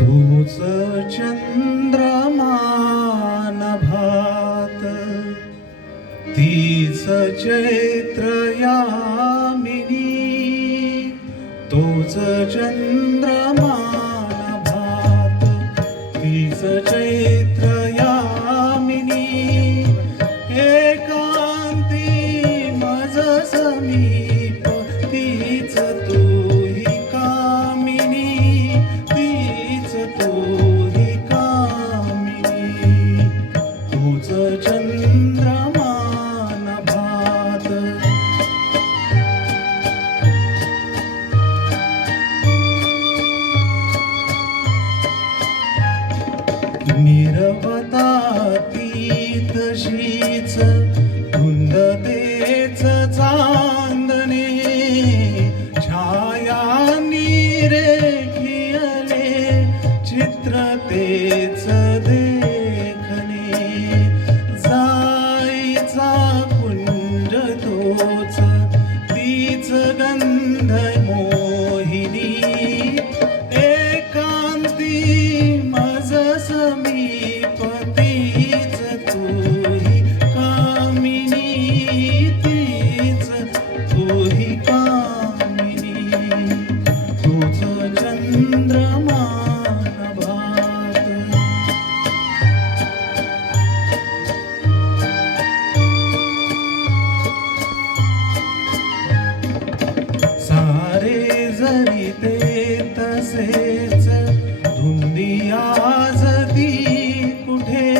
तूच चंद्रमान भात, तीच चैत्र यामिनी. तोच चंद्रमान भात, तीच चैत्र यामिनी. एकांती मज समीप, तीच तूही कामिनी. तीच तूही कामिनी. तूच चंद्रमान भात. निरवता तीत शीच, धुंद तेच चांदणे. छाया निरेखियले, चित्र तेच देखणे. जाईचा कुंज तोच, तीच गंध मोहिनी. एकांती मज समीप, तीच तूही कामिनी. तीच तूही कामिनी. तूच चंद्रमान भात. सारे जरी ते तसेच, धुंदी आज ती कुठे.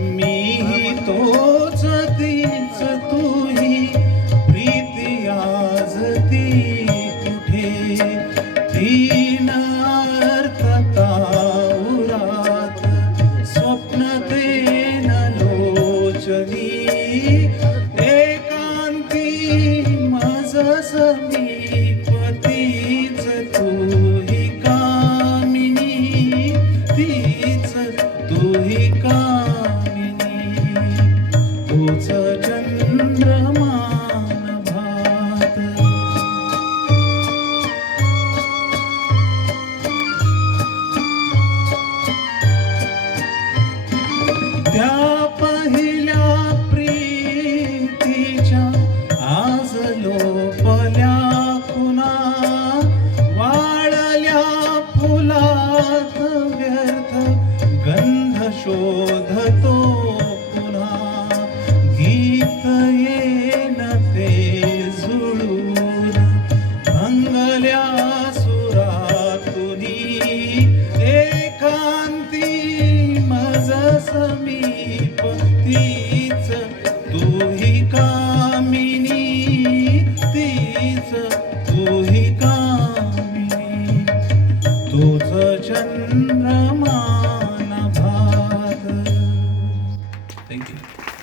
मीही तोच तीच तूही, प्रीती आज ती कुठे. तीन अर्थता उरात, स्वप्न तेन लोचनी. एकांती मज समीप, तीच तूही कामिनी. तीच तूही कामिनी. तूच चंद्रमान भात. त्या पहिल्या प्रीतीच्या आज लोपल्या पुन्हा. वाळल्या फुलात व्यर्थ गंध शोधतो पुन्हा. गीत येन ते जुळून, भंगल्या सुरातुनी. एकांती मज समीप, तीच तूही कामिनी. तीच तूही कामिनी. तूच चंद्रमान